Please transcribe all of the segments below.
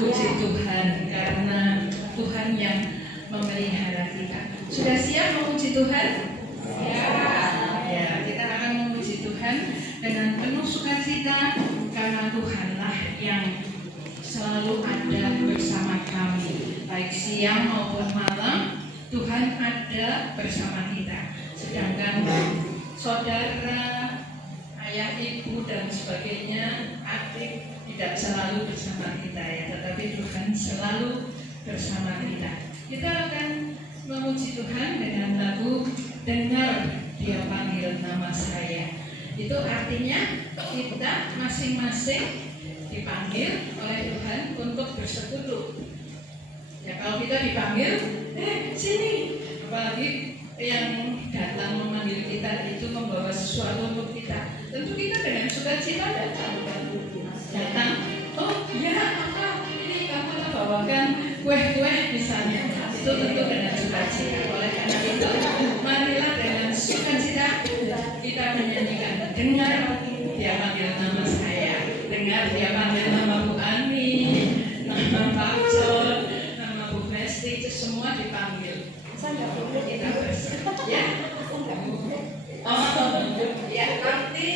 Puji Tuhan karena Tuhan yang memelihara kita. Sudah siap memuji Tuhan? Ya, kita akan memuji Tuhan dengan penuh sukacita karena Tuhanlah yang selalu ada bersama kami. Baik siang maupun malam, Tuhan ada bersama kita. Sedangkan saudara, ayah, ibu, dan sebagainya, adik tidak selalu bersama kita ya, tetapi Tuhan selalu bersama kita. Kita akan memuji Tuhan dengan lagu Dengar Dia Panggil Nama Saya. Itu artinya kita masing-masing dipanggil oleh Tuhan untuk bersekutu. Ya, kalau kita dipanggil, sini, apalagi yang datang memanggil kita itu membawa sesuatu untuk kita. Tentu kita dengan sukacita datang. Oh ya, apa ini kamu bawakan kue-kue misalnya. Itu tentu dengan sukacita. Oleh karena itu, marilah dengan sukacita kita menyanyikan. Dengar Dia panggil nama saya. Dengar Dia panggil nama Bu Ani, nama Pak John, nama Bu Mesti, itu semua dipanggil. Kita bersama. Ya. Ya, nanti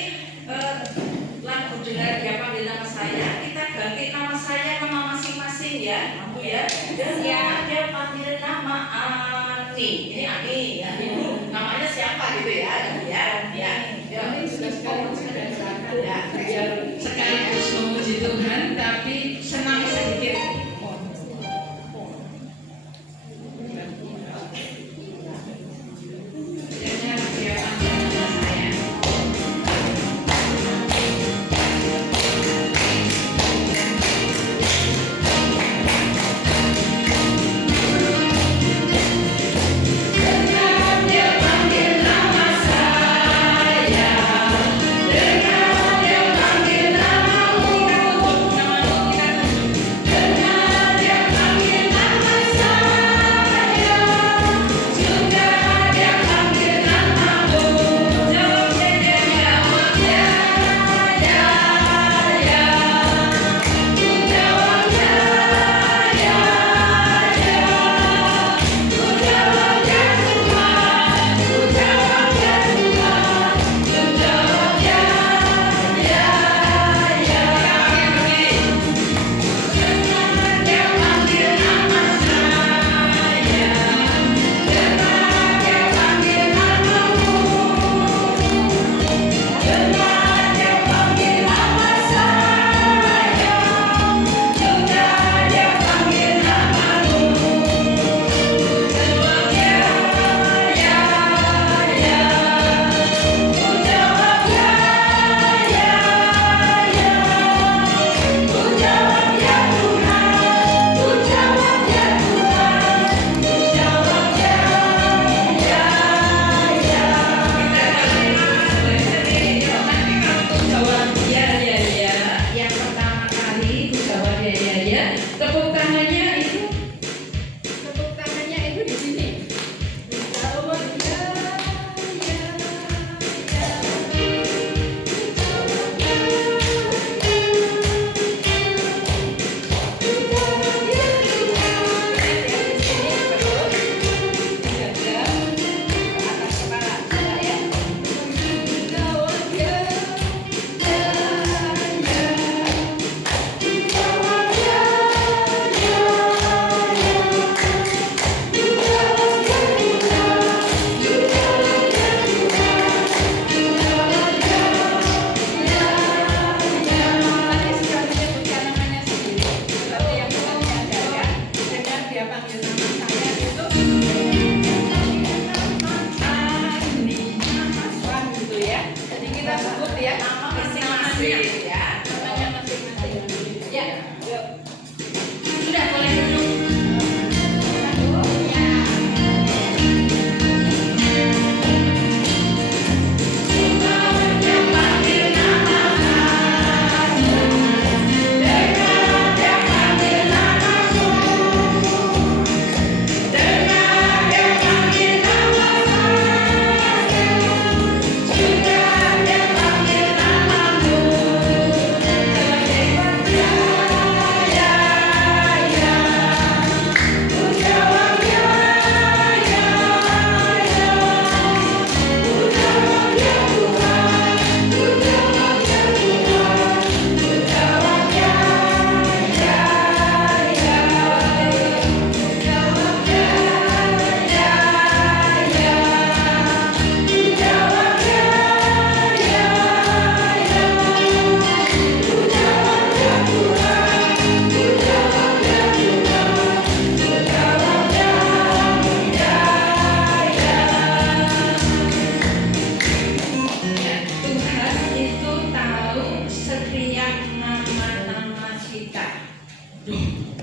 lagu Dengar Dia Panggil Nama Saya, kita ganti nama saya nama masing-masing ya, Bu ya. Dan Dia panggil nama Ani. Ini Ani ya. Namanya siapa gitu ya? Ya. Ini sudah sekaligus memuji Tuhan, tapi senang sedikit.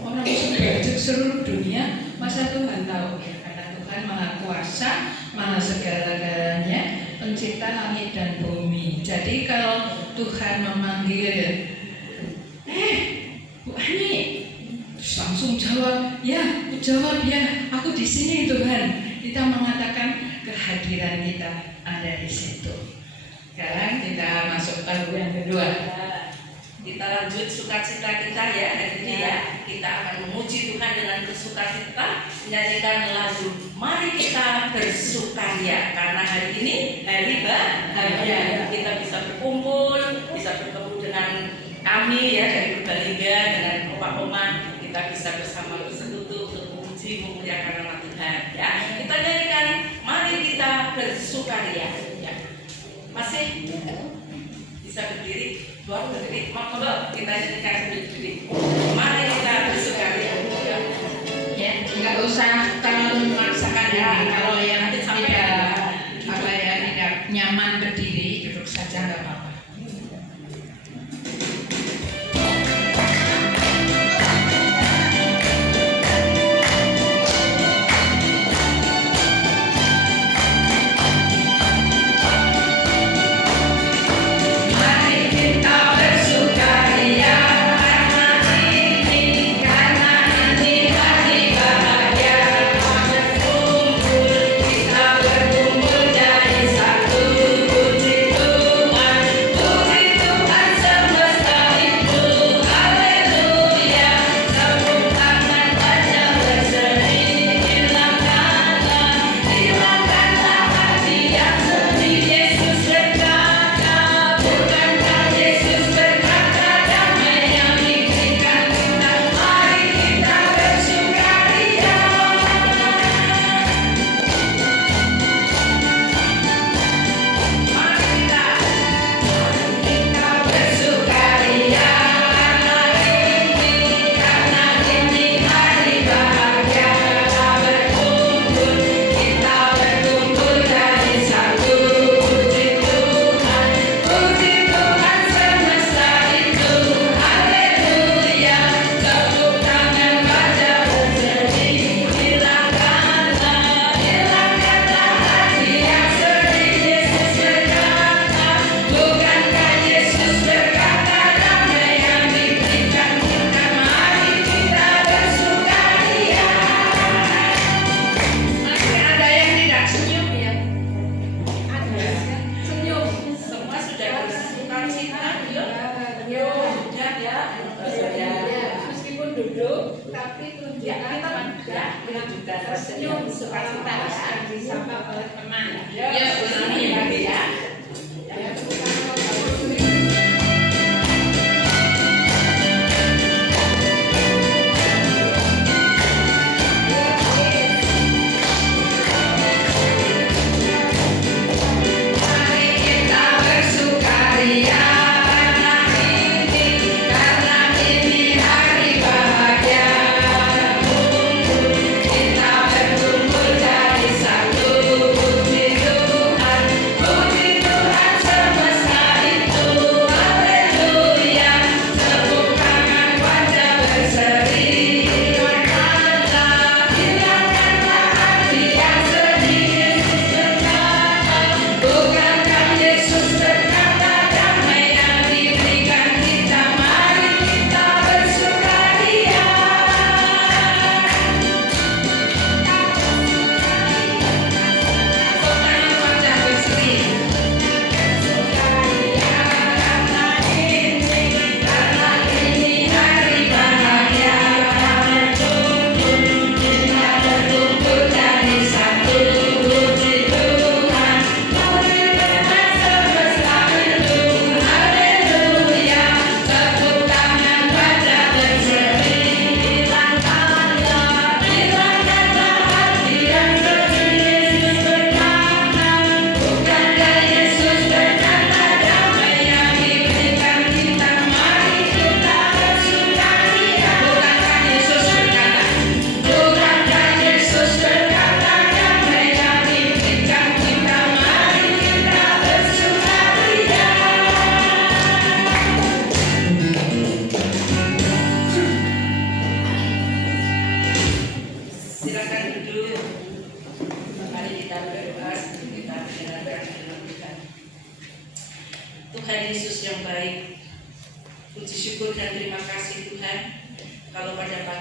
orang seluruh dunia, masa Tuhan tahu ya? Karena Tuhan Maha Kuasa, Maha segala-galanya, pencipta langit dan bumi. Jadi kalau Tuhan memanggil, Bu Ani, terus langsung jawab, ya, aku jawab ya, aku di sini Tuhan. Kita mengatakan kehadiran kita ada di situ. Sekarang kita masuk lagu yang kedua. Kita lanjut sukacita kita ya hari ini ya. Kita akan memuji Tuhan dengan bersukacita, menyanyikan lagu Mari Kita Bersukaria. Karena hari ini hari bahagia. Kita bisa berkumpul, bisa bertemu dengan kami ya dari Purbalingga dengan oma-oma. Kita bisa bersama bersekutu untuk memuji memuliakan nama Tuhan ya. Kita nyanyikan Mari Kita Bersukaria ya. Masih bisa berdiri, baru berdiri, monggo kita nyanyikan berdiri. Mari kita bersukaria. Ya, nggak usah terlalu memaksakan ya. Kalau yang tidak tidak nyaman berdiri, duduk saja nggak apa-apa. Kita bersukaria.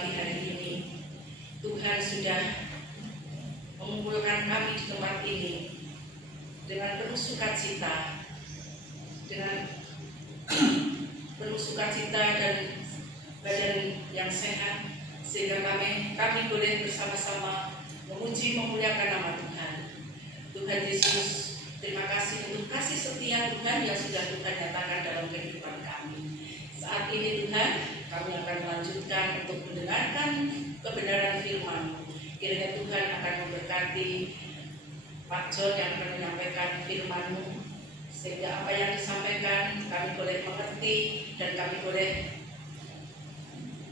pagi hari ini. Tuhan sudah mengumpulkan kami di tempat ini dengan penuh sukacita, dan badan yang sehat, sehingga kami boleh bersama-sama memuji memuliakan nama Tuhan. Tuhan Yesus, terima kasih untuk kasih setia Tuhan yang sudah Tuhan nyatakan dalam kehidupan kami. Saat ini Tuhan, kami akan melanjutkan untuk mendengarkan kebenaran firman-Mu. Kiranya Tuhan akan memberkati Pak John yang akan menyampaikan firman-Mu, sehingga apa yang disampaikan kami boleh mengerti dan kami boleh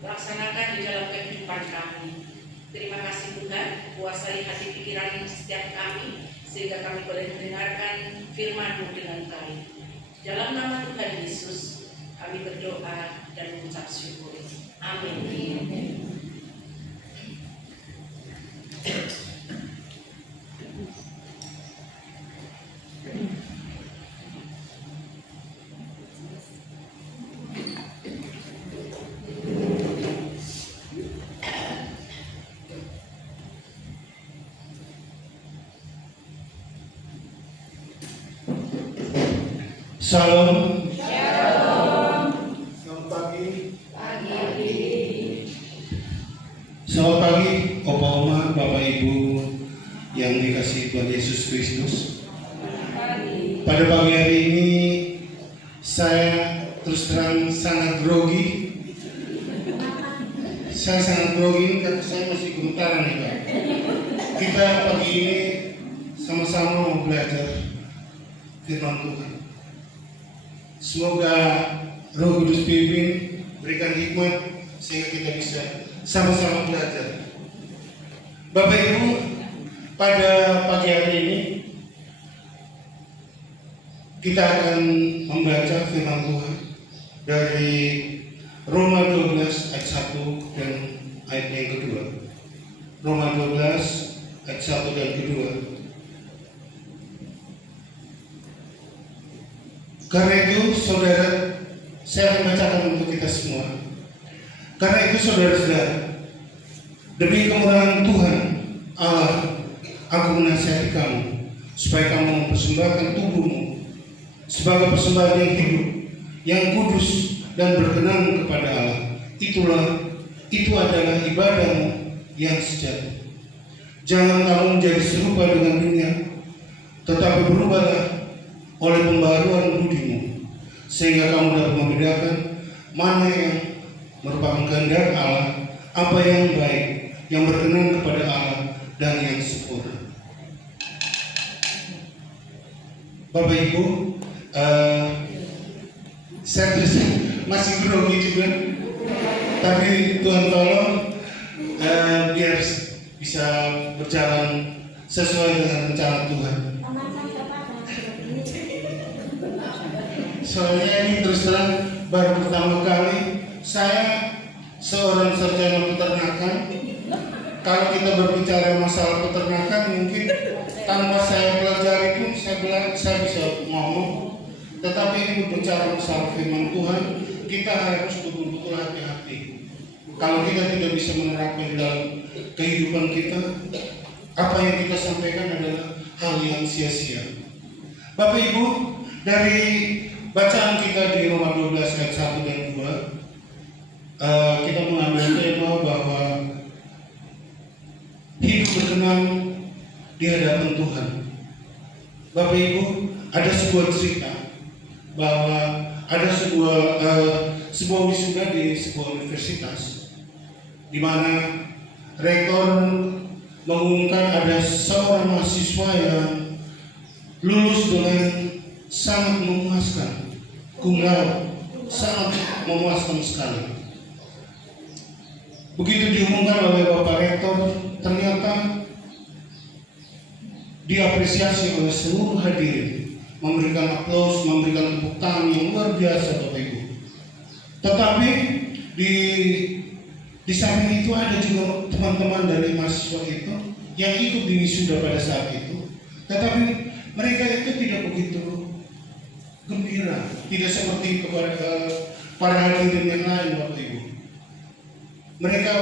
laksanakan di dalam kehidupan kami. Terima kasih Tuhan, kuasai hati pikiran setiap kami, sehingga kami boleh mendengarkan firman-Mu dengan baik. Dalam nama Tuhan Yesus, kami berdoa dan mengucap syukur. Amin. Salam. Shalom. Selamat pagi. Pagi. Selamat pagi, Opa Oma, Bapak Ibu yang dikasihi Tuhan Yesus Kristus. Pagi. Pada pagi hari ini saya terus terang sangat grogi. Saya sangat grogi karena saya masih gemetaran nih Pak. Kita pagi ini sama-sama mau belajar firman Tuhan. Semoga Roh Kudus pimpin, berikan hikmat sehingga kita bisa sama-sama belajar. Bapak Ibu, pada pagi hari ini kita akan membaca firman Tuhan dari Roma 12 ayat 1 dan ayat yang kedua. Roma 12 ayat 1 dan kedua. Karena itu saudara, saya akan bacakan untuk kita semua. Karena itu saudara-saudara, demi kemurahan Tuhan Allah, aku menasihati kamu supaya kamu mempersembahkan tubuhmu sebagai persembahan yang hidup, yang kudus dan berkenan kepada Allah. Itu adalah ibadahmu yang sejati. Jangan kamu menjadi serupa dengan dunia, tetapi berubahlah oleh pembaruan budimu, sehingga kamu dapat membedakan mana yang merupakan kehendak Allah, apa yang baik, yang berkenan kepada Allah, dan yang sempurna. Bapak Ibu, saya masih grogi juga, tapi Tuhan tolong biar bisa berjalan sesuai dengan rencana Tuhan. Soalnya ini terus terang baru pertama kali saya seorang sarjana peternakan. Kalau kita berbicara masalah peternakan, mungkin tanpa saya pelajari pun saya bisa ngomong. Tetapi ini berbicara masalah firman Tuhan, kita harus betul-betul hati-hati. Kalau kita tidak bisa menerapkan dalam kehidupan kita, apa yang kita sampaikan adalah hal yang sia-sia. Bapak Ibu, dari bacaan kita di Roma 12 ayat 1 dan 2, kita mengambil tema bahwa hidup berkenan di hadapan Tuhan. Bapak Ibu, ada sebuah cerita bahwa ada sebuah wisuda di sebuah universitas, di mana rektor mengumumkan ada seorang mahasiswa yang lulus dengan sangat memuaskan, cum laude, sangat memuaskan sekali. Begitu diumumkan oleh Bapak Rektor, ternyata diapresiasi oleh seluruh hadirin, memberikan aplaus, memberikan tepuk tangan yang luar biasa, Bapak Ibu. Tetapi di samping itu ada juga teman-teman dari mahasiswa itu yang ikut di wisuda pada saat itu, tetapi mereka itu tidak begitu gembira, tidak seperti kepada para hadirin yang lain, Bapak Ibu. mereka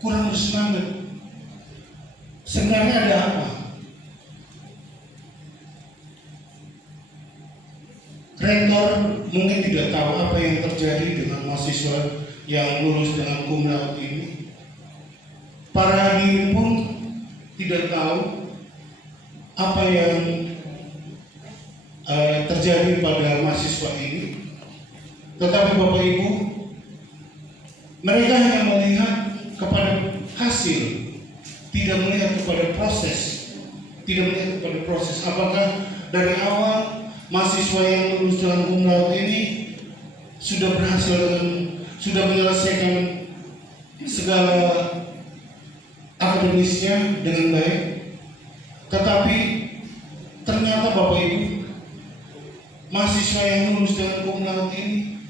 kurang bersemangat. Sebenarnya ada apa? Rektor mungkin tidak tahu apa yang terjadi dengan mahasiswa yang lulus dengan cum laude ini. Para hadirin pun tidak tahu apa yang terjadi pada mahasiswa ini. Tetapi Bapak Ibu, mereka hanya melihat kepada hasil, tidak melihat kepada proses. Tidak melihat kepada proses. Apakah dari awal mahasiswa yang lulus dengan cum laude ini sudah sudah menyelesaikan segala akademisnya dengan baik. Tetapi ternyata Bapak Ibu, mahasiswa yang lulus dengan cum laude ini,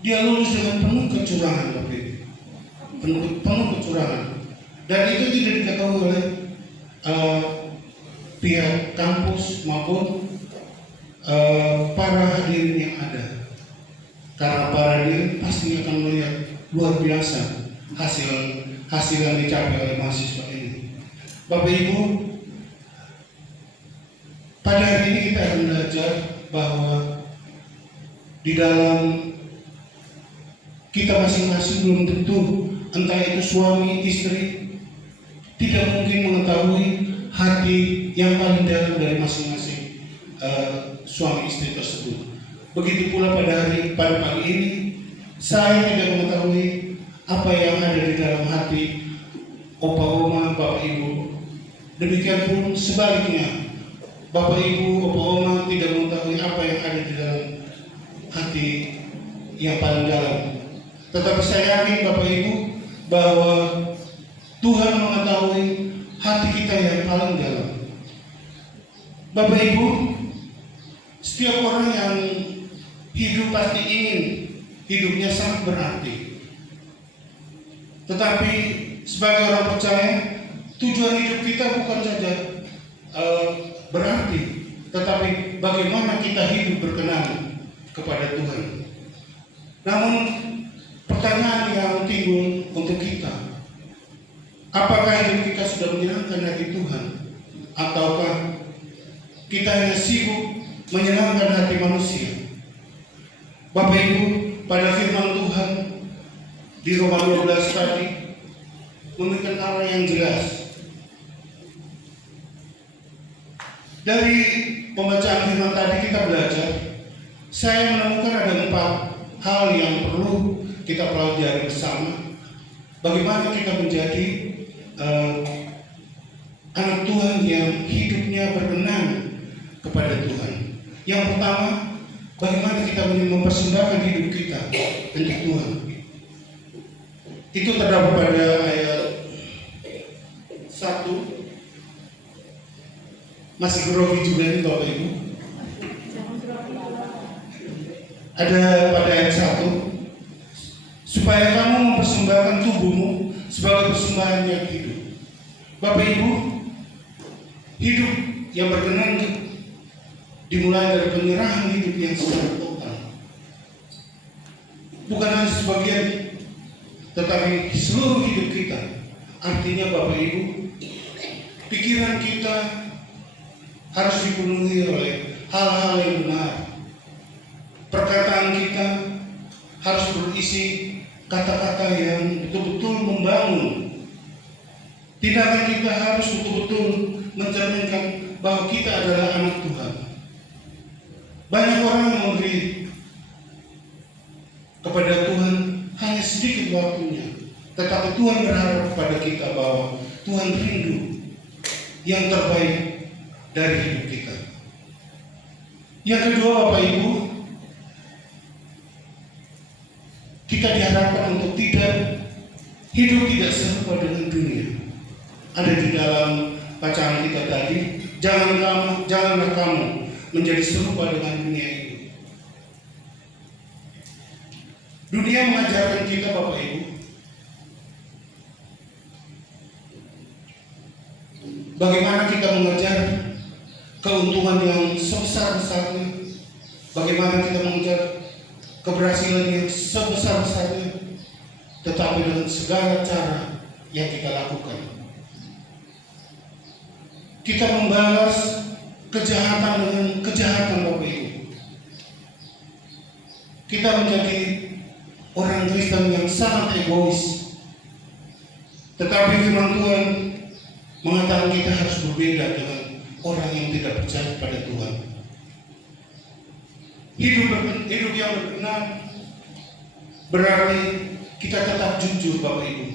dia lulus dengan penuh kecurangan, Bapak Ibu. Penuh kecurangan. Dan itu tidak diketahui oleh pihak kampus maupun para hadirin yang ada. Karena para hadirin pasti akan melihat luar biasa hasil yang dicapai oleh mahasiswa ini. Bapak Ibu, pada hari ini kita akan belajar bahwa di dalam kita masing-masing belum tentu, entah itu suami, istri, tidak mungkin mengetahui hati yang paling dalam dari masing-masing suami istri tersebut. Begitu pula pada pagi ini, saya tidak mengetahui apa yang ada di dalam hati opa oma, bapak ibu. Demikian pun sebaliknya, bapak ibu, opa oma tidak mengetahui apa yang ada di dalam hati yang paling dalam. Tetapi saya yakin Bapak Ibu bahwa Tuhan mengetahui hati kita yang paling dalam. Bapak Ibu, setiap orang yang hidup pasti ingin hidupnya sangat berarti. Tetapi sebagai orang percaya, tujuan hidup kita bukan saja berarti, tetapi bagaimana kita hidup berkenan kepada Tuhan. Namun pertanyaan yang timbul untuk kita, apakah hidup kita sudah menyenangkan hati Tuhan, ataukah kita hanya sibuk menyenangkan hati manusia? Bapak Ibu, pada firman Tuhan di Roma 12 tadi memberikan arah yang jelas. Dari pembacaan firman tadi kita belajar, saya menemukan ada 4 hal yang perlu kita pelajari bersama. Bagaimana kita menjadi anak Tuhan yang hidupnya berkenan kepada Tuhan. Yang pertama, bagaimana kita mempersembahkan hidup kita untuk Tuhan. Itu terdapat pada ayat 1. Masih grogi juga ini Bapak Ibu. Ada pada ayat 1, supaya kamu mempersembahkan tubuhmu sebagai persembahan yang hidup. Bapak Ibu, hidup yang berkenan dimulai dari penyerahan hidup yang secara total. Bukan hanya sebagian, tetapi seluruh hidup kita. Artinya Bapak Ibu, pikiran kita harus dipenuhi oleh hal-hal yang benar. Perkataan kita harus berisi kata-kata yang betul-betul membangun. Tindakan kita harus betul-betul mencerminkan bahwa kita adalah anak Tuhan. Banyak orang yang memberi kepada Tuhan hanya sedikit waktunya, tetapi Tuhan berharap kepada kita bahwa Tuhan rindu yang terbaik dari hidup kita. Yang kedua, Bapak Ibu, kita diharapkan untuk hidup tidak serupa dengan dunia. Ada di dalam bacaan kita tadi, janganlah kamu menjadi serupa dengan dunia ini. Dunia mengajarkan kita, Bapak Ibu, bagaimana kita mengejar keuntungan yang sebesar-besarnya, bagaimana kita mengejar keberhasilan yang sebesar-besarnya. tetapi dengan segala cara yang kita lakukan. Kita membalas kejahatan dengan kejahatan, Bapak Ibu. Kita menjadi orang Kristen yang sangat egois. Tetapi firman Tuhan mengatakan kita harus berbeda dengan orang yang tidak percaya pada Tuhan. Hidup yang berkenan berarti kita tetap jujur, Bapak Ibu.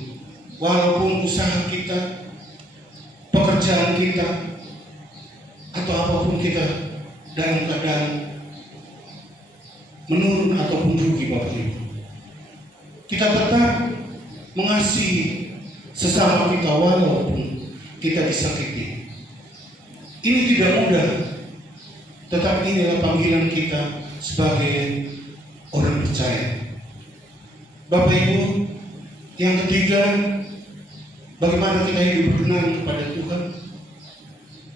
Walaupun usaha kita, pekerjaan kita, atau apapun kita dalam keadaan menurun ataupun rugi, Bapak Ibu, kita tetap mengasihi sesama kita walaupun kita disakiti. Ini tidak mudah, tetapi inilah panggilan kita sebagai orang percaya. Bapak Ibu, yang ketiga, bagaimana kita hidup berkenan kepada Tuhan.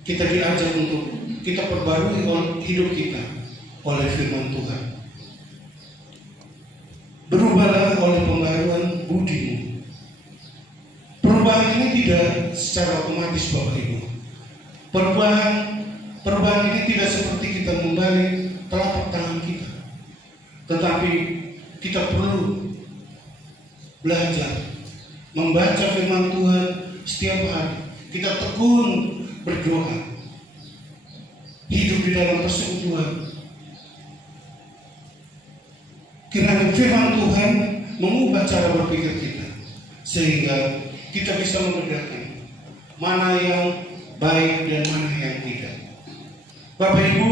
Kita diajak untuk kita perbarui hidup kita oleh firman Tuhan. Berubahlah oleh pembaruan budimu. Perubahan ini tidak secara otomatis, Bapak Ibu. Perubahan ini tidak seperti kita membalik telapak tangan kita, tetapi kita perlu belajar membaca firman Tuhan setiap hari. Kita tekun berdoa, hidup di dalam persekutuan. Kiranya firman Tuhan mengubah cara berpikir kita, sehingga kita bisa membedakan mana yang baik dan mana yang tidak. Bapak Ibu,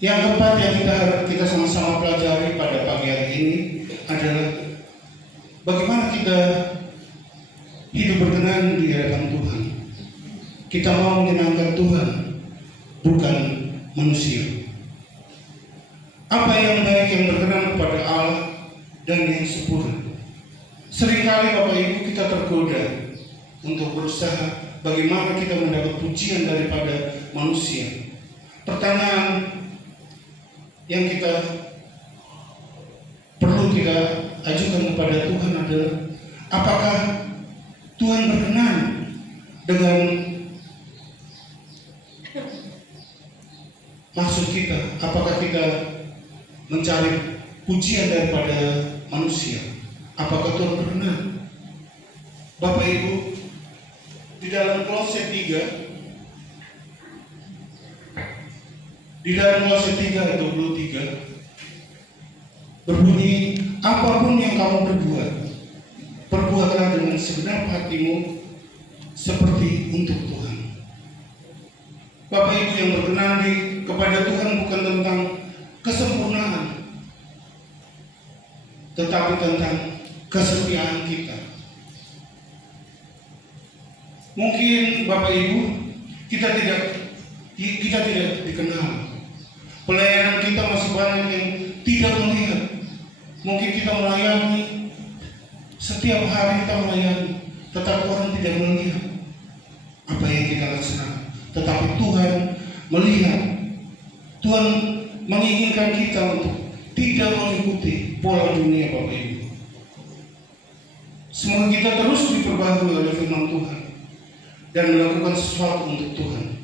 yang keempat yang kita sama-sama pelajari pada pagi hari ini adalah bagaimana kita hidup berkenan di hadapan Tuhan. Kita mau menyenangkan Tuhan, bukan manusia. Apa yang baik yang berkenan kepada Allah dan yang sempurna. Seringkali Bapak Ibu kita tergoda untuk berusaha bagaimana kita mendapat pujian daripada manusia. Pertanyaan yang kita perlu kita ajukan kepada Tuhan adalah, apakah Tuhan berkenan dengan maksud kita? Apakah kita mencari pujian daripada manusia? Apakah Tuhan berkenan? Bapak Ibu, di dalam Kolose 3 ayat 23 berbunyi, apapun yang kamu berbuat, perbuatlah dengan segenap hatimu seperti untuk Tuhan. Bapak Ibu, yang berkenan kepada Tuhan bukan tentang kesempurnaan, tetapi tentang kesetiaan kita. Mungkin Bapak Ibu kita tidak dikenal. Pelayanan kita masih banyak yang tidak melihat. Mungkin kita melayani, setiap hari kita melayani, tetapi orang tidak melihat apa yang kita laksanakan. Tetapi Tuhan melihat. Tuhan menginginkan kita untuk tidak mengikuti pola dunia, Bapak Ibu. Semoga kita terus diperbaharui oleh firman Tuhan dan melakukan sesuatu untuk Tuhan.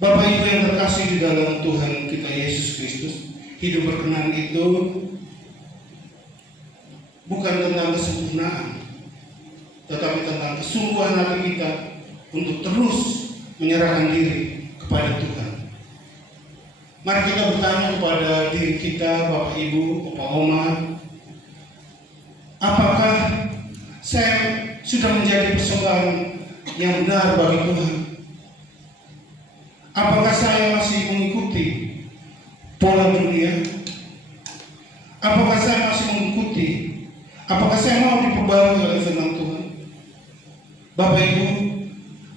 Bapak Ibu yang terkasih di dalam Tuhan kita Yesus Kristus, hidup berkenan itu bukan tentang kesempurnaan, tetapi tentang kesungguhan hati kita untuk terus menyerahkan diri kepada Tuhan. Mari kita bertanya kepada diri kita, Bapak Ibu, Bapak Oma, apakah saya sudah menjadi persembahan yang benar bagi Tuhan? Apakah saya masih mengikuti pola dunia? Apakah saya masih mengikuti? Apakah saya mau diperbarui oleh firman Tuhan? Bapak Ibu,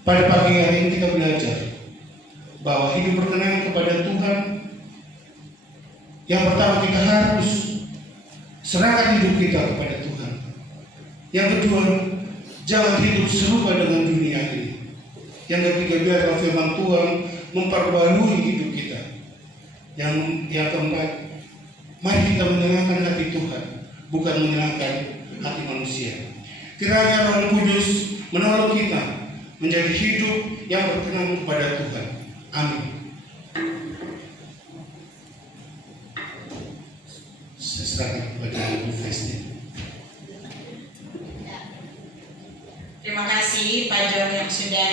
pada pagi hari ini kita belajar bahwa hidup berkenan kepada Tuhan, yang pertama kita harus serahkan hidup kita kepada Tuhan. Yang kedua, jangan hidup serupa dengan dunia ini. Yang ketiga, biarlah firman Tuhan memperbarui hidup kita. Yang keempat, mari kita menyenangkan hati Tuhan bukan menyenangkan hati manusia. Kiranya Roh Kudus menolong kita menjadi hidup yang berkenan kepada Tuhan. Amin. Saya serahkan kepada Ibu Festi. Terima kasih Pak John yang sudah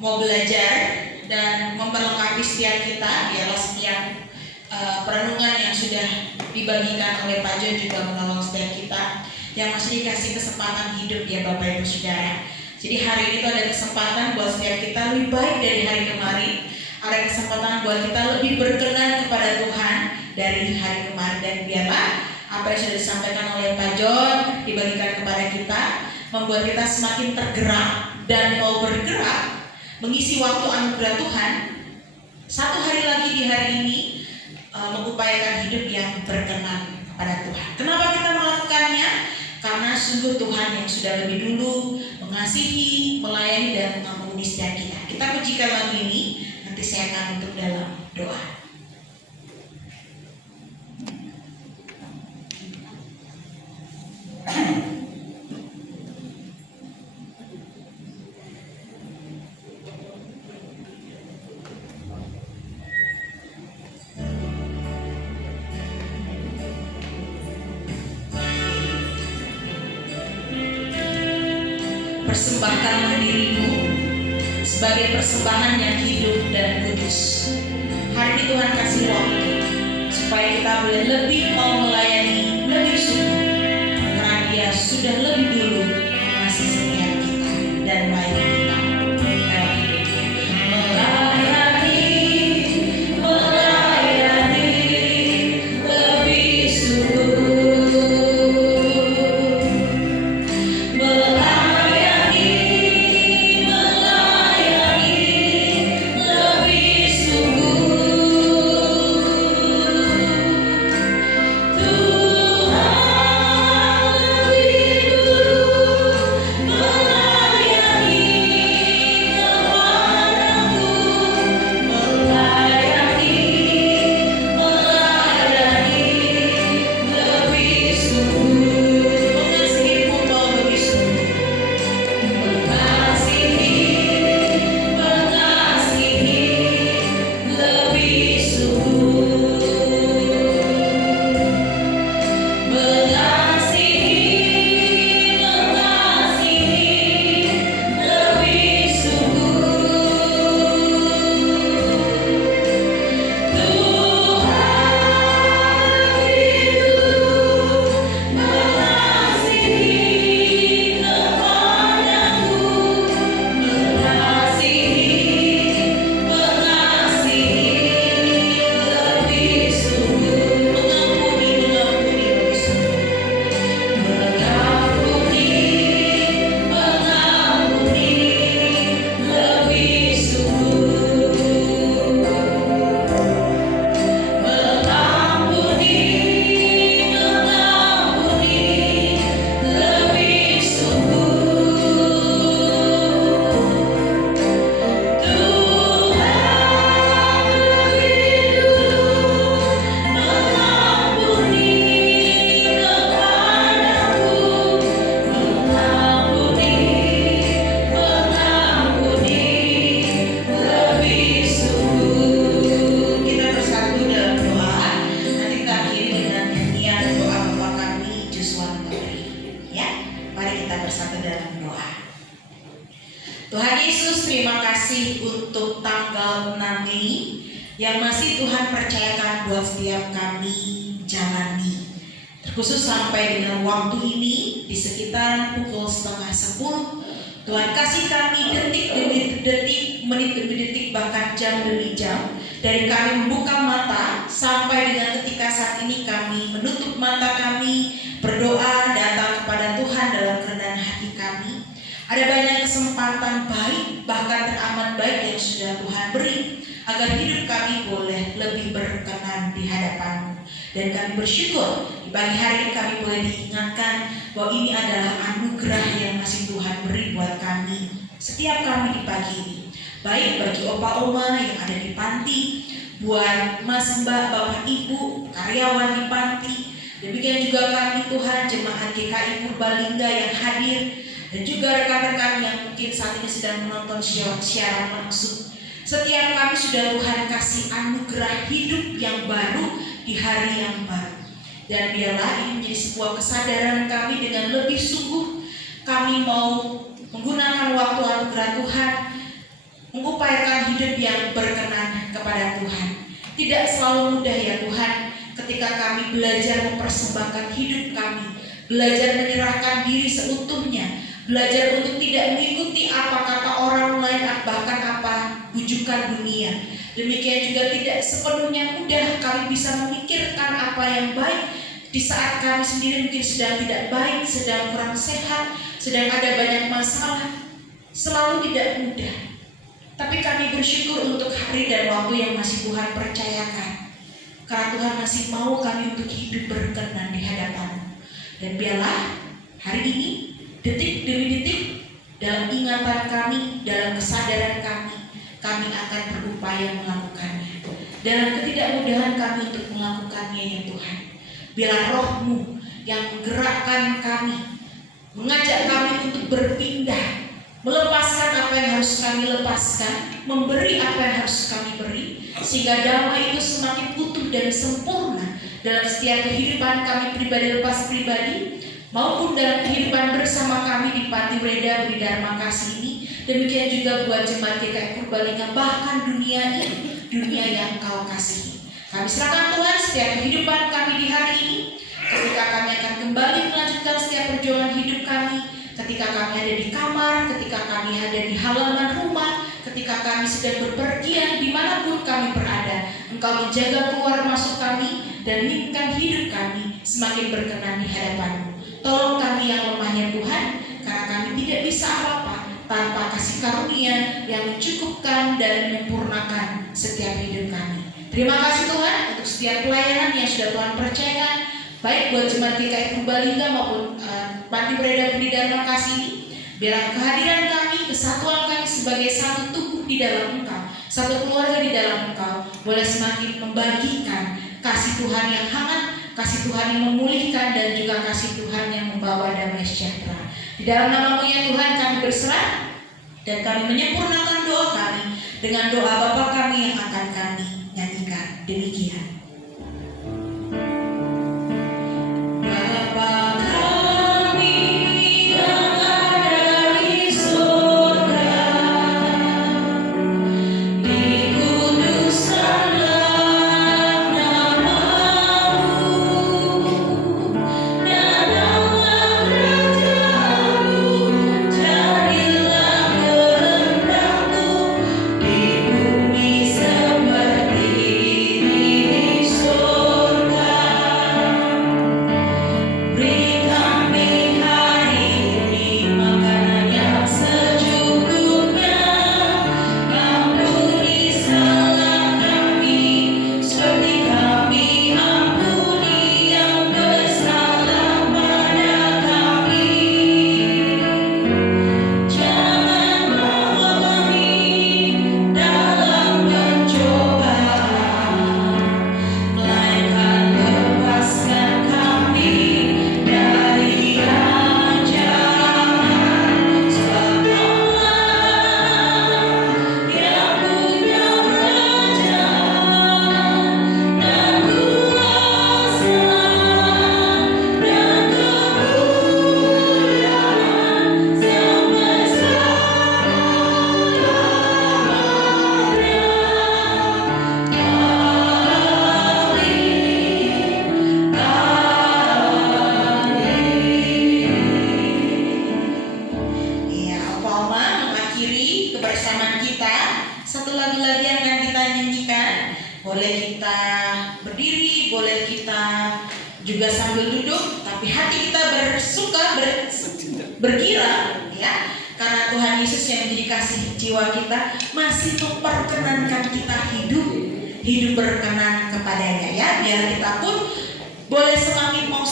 mau belajar dan memperlengkapi setiap kita. Biarlah setiap perenungan yang sudah dibagikan oleh Pak John juga menolong setiap kita yang masih dikasih kesempatan hidup ya Bapak Ibu Saudara. Jadi hari ini tuh ada kesempatan buat setiap kita lebih baik dari hari kemarin. Ada kesempatan buat kita lebih berkenan kepada Tuhan dari hari kemarin. Dan biarlah apa yang sudah disampaikan oleh Pak John dibagikan kepada kita, membuat kita semakin tergerak dan mau bergerak mengisi waktu anugerah Tuhan. Satu hari lagi di hari ini mengupayakan hidup yang berkenan kepada Tuhan. Kenapa kita melakukannya? Karena sungguh Tuhan yang sudah lebih dulu mengasihi, melayani dan mengampuni setiap kita. Kita pujikan lagu ini, nanti saya akan tutup dalam doa. Persembahkanlah dirimu sebagai persembahan yang hidup dan kudus. Hari ini Tuhan kasih waktu supaya kita boleh lebih mau melayani, lebih sungguh, karena Dia sudah lebih dulu mengasihi setiap kita dan baik kita dalam hidupnya. Melayani lebih sungguh. Tuhan Yesus, terima kasih untuk tanggal 6 ini yang masih Tuhan percayakan buat setiap kami jalani. Terkhusus sampai dengan waktu ini di sekitar pukul 9:30, Tuhan kasih kami detik demi detik, menit demi detik, bahkan jam demi jam, dari kami membuka mata sampai dengan ketika saat ini kami menutup mata kami, berdoa, datang kepada Tuhan dalam kerendahan hati kami. Ada banyak kesempatan baik, bahkan teramat baik yang sudah Tuhan beri, agar hidup kami boleh lebih berkenan di hadapan-Mu. Dan kami bersyukur di pagi hari ini kami boleh diingatkan bahwa ini adalah anugerah yang masih Tuhan beri buat kami, setiap kami di pagi ini. Baik bagi opa oma yang ada di panti, buat mas mbak bapak ibu karyawan di panti, Demikian juga kami Tuhan, jemaat GKI Purbalingga yang hadir, dan juga rekan-rekan yang mungkin saat ini sedang menonton siaran langsung. Setiap kami sudah Tuhan kasih anugerah hidup yang baru di hari yang baru. Dan biarlah ini menjadi sebuah kesadaran kami dengan lebih sungguh. Kami mau menggunakan waktu anugerah Tuhan, mengupayakan hidup yang berkenan kepada Tuhan. Tidak selalu mudah ya Tuhan, ketika kami belajar mempersembahkan hidup kami, belajar menyerahkan diri seutuhnya, belajar untuk tidak mengikuti apa kata orang lain, bahkan apa bujukan dunia. Demikian juga tidak sepenuhnya mudah kami bisa memikirkan apa yang baik di saat kami sendiri mungkin sedang tidak baik, sedang kurang sehat, sedang ada banyak masalah. Selalu tidak mudah. Tapi kami bersyukur untuk hari dan waktu yang masih Tuhan percayakan, karena Tuhan masih mau kami untuk hidup berkenan di hadapan-Mu. Dan biarlah hari ini, detik demi detik, dalam ingatan kami, dalam kesadaran kami akan berupaya melakukannya. Dalam ketidakmudahan kami untuk melakukannya ya Tuhan, biarlah Roh-Mu yang menggerakkan kami, mengajak kami untuk berpindah, melepaskan apa yang harus kami lepaskan, memberi apa yang harus kami beri, sehingga damai itu semakin utuh dan sempurna dalam setiap kehidupan kami pribadi lepas pribadi, maupun dalam kehidupan bersama kami di Panti Reda Budi Dharma Kasih ini. Demikian juga buat jemaat GKI Purbalingga, bahkan dunia ini, dunia yang Kau kasihi. Kami serahkan Tuhan setiap kehidupan kami di hari ini, ketika kami akan kembali melanjutkan setiap perjuangan hidup kami, ketika kami ada di kamar, ketika kami ada di halaman rumah, ketika kami sedang berpergian dimanapun kami berada. Engkau menjaga keluar masuk kami dan meningkatkan hidup kami semakin berkenan di hadapan-Mu. Tolong kami yang lemahnya Tuhan, karena kami tidak bisa apa-apa tanpa kasih karunia yang mencukupkan dan menyempurnakan setiap hidup kami. Terima kasih Tuhan untuk setiap pelayanan yang sudah Tuhan percayakan, baik buat jemaat GKI Purbalingga maupun Panti Reda Budi Dharma Kasih ini. Biarlah kehadiran kami, kesatuan kami sebagai satu tubuh di dalam Engkau, satu keluarga di dalam Engkau, boleh semakin membagikan kasih Tuhan yang hangat, kasih Tuhan yang memulihkan, dan juga kasih Tuhan yang membawa damai sejahtera. Di dalam nama-Mu ya Tuhan kami berserah, dan kami menyempurnakan doa kami dengan doa Bapa kami yang akan kami nyanyikan. Demikian. juga sambil duduk, tapi hati kita bergirang ya, karena Tuhan Yesus yang menjadi kasih jiwa kita masih memperkenankan kita hidup berkenan kepadanya ya. Biar kita pun boleh semakin mau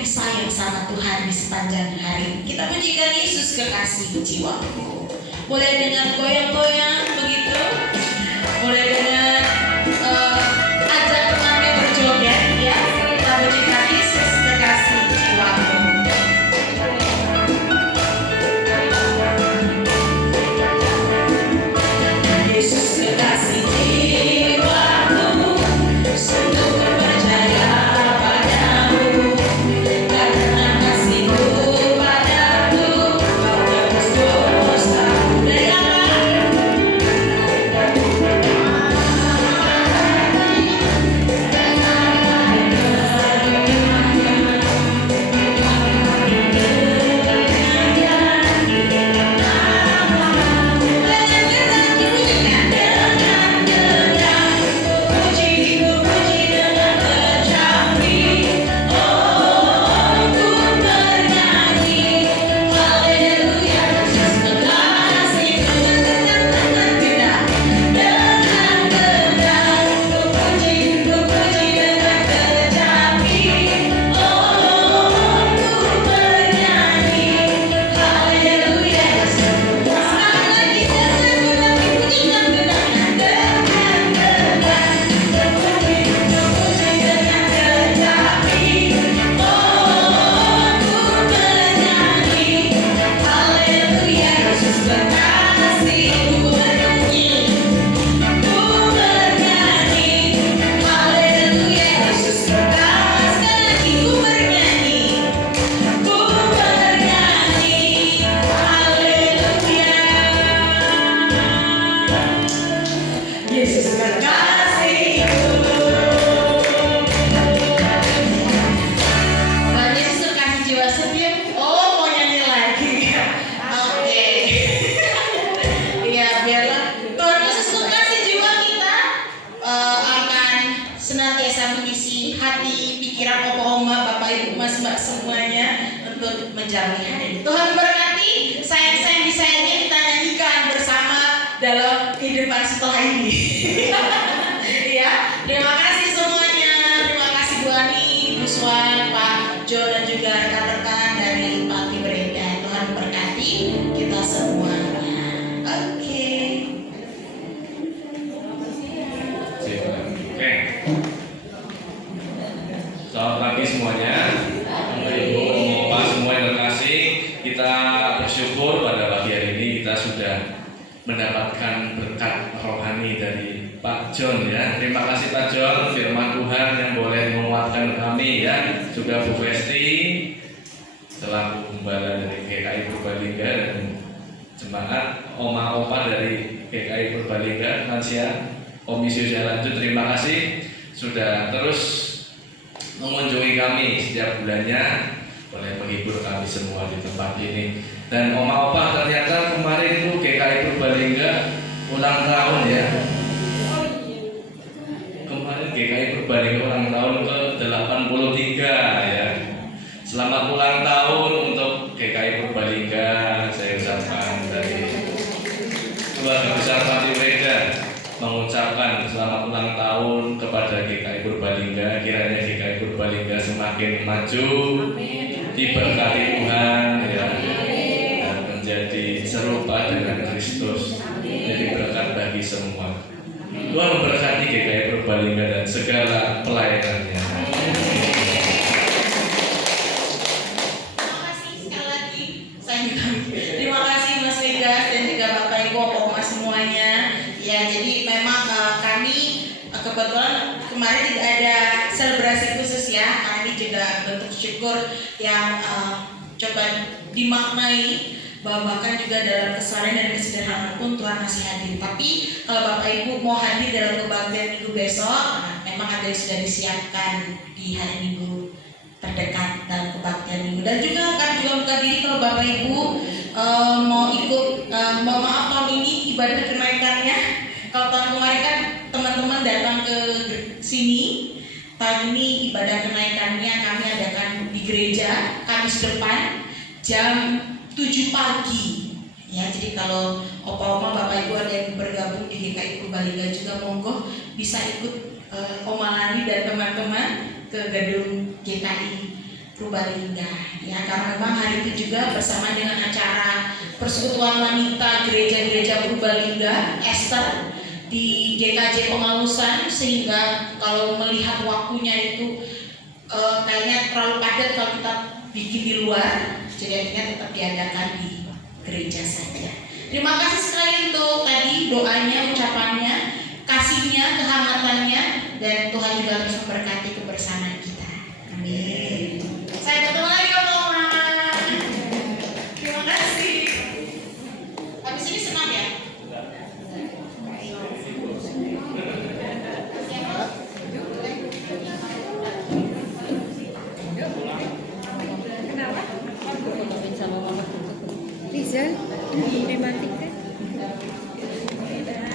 disayang sama Tuhan di sepanjang hari. Kita pujikan Yesus kekasih jiwaku. Boleh dengan goyang-goyang begitu, boleh dengan ajak temannya berjoget ya. Kita pujikan Yesus. untuk menjalani hari ini. Tuhan berkati. Sayang-sayang disayangnya kita nyanyikan bersama dalam kehidupan setelah ini. Ya, terima kasih semuanya. Terima kasih Bu Ani, Bu Swan, Pak Jo dan juga rekan-rekan dari Panti Brenda. Tuhan berkati kita semua. Oke. Oke. Selamat pagi semuanya. Ibu, Bapak semua yang terkasih, kita bersyukur pada pagi hari ini kita sudah mendapatkan berkat rohani dari Pak John ya. Terima kasih Pak John, firman Tuhan yang boleh menguatkan kami ya. Juga Bu Festi selaku gembala dari GKI Purbalingga dan jemaat Oma Opa dari GKI Purbalingga lansia Komisi Usia Lanjut. Terima kasih sudah terus mengunjungi kami setiap bulannya, boleh menghibur kami semua di tempat ini. Dan Oma Opa ternyata kemarin itu GKI Purbalingga ulang tahun ya. Kemarin GKI Purbalingga ulang tahun ke 83 ya. Selamat ulang tahun untuk GKI Purbalingga. Saya ucapkan dari keluarga besar Panti Brenda mengucapkan selamat ulang tahun kepada GKI Purbalingga. Kiranya GKI Purbalingga semakin maju, diberkati Tuhan ya, dan menjadi serupa dengan Kristus, jadi berkat bagi semua. Tuhan memberkati GKI Purbalingga dan segala pelayanannya. Terima kasih sekali lagi. Terima kasih Mas Rigas dan juga Bapak Ibu Oma semuanya. Ya, jadi memang kami kebetulan kemarin tidak ada selebrasi khusus ya. Kami juga bentuk syukur yang coba dimaknai bahwa bahkan juga dalam kesalahan dan kesederhanaan pun Tuhan masih hadir. Tapi kalau Bapak Ibu mau hadir dalam kebaktian minggu besok, memang ada yang sudah disiapkan di hari Minggu terdekat dalam kebaktian minggu. Dan juga akan juga buka diri kalau Bapak Ibu mau ikut, mohon maaf tahun ini ibadah kenaikannya. Kalau tahun kemarin kan teman-teman datang ke sini, tahun ini ibadah kenaikannya kami adakan di gereja Kamis depan jam 7 pagi. Ya, jadi kalau opa-oma, bapak ibu ada yang bergabung di GKI Purbalingga juga monggo bisa ikut Oma Lani dan teman-teman ke gedung GKI Purbalingga. Ya, karena memang hari itu juga bersama dengan acara Persekutuan Wanita Gereja-gereja Purbalingga Esther di GKJ Pengalusan, sehingga kalau melihat waktunya itu kayaknya terlalu padat kalau kita bikin di luar, jadi akhirnya tetap diadakan di gereja saja. Terima kasih sekali untuk tadi doanya, ucapannya, kasihnya, kehangatannya, dan Tuhan juga terus memberkati kebersamaan kita. Amin. Saya bertemu lagi.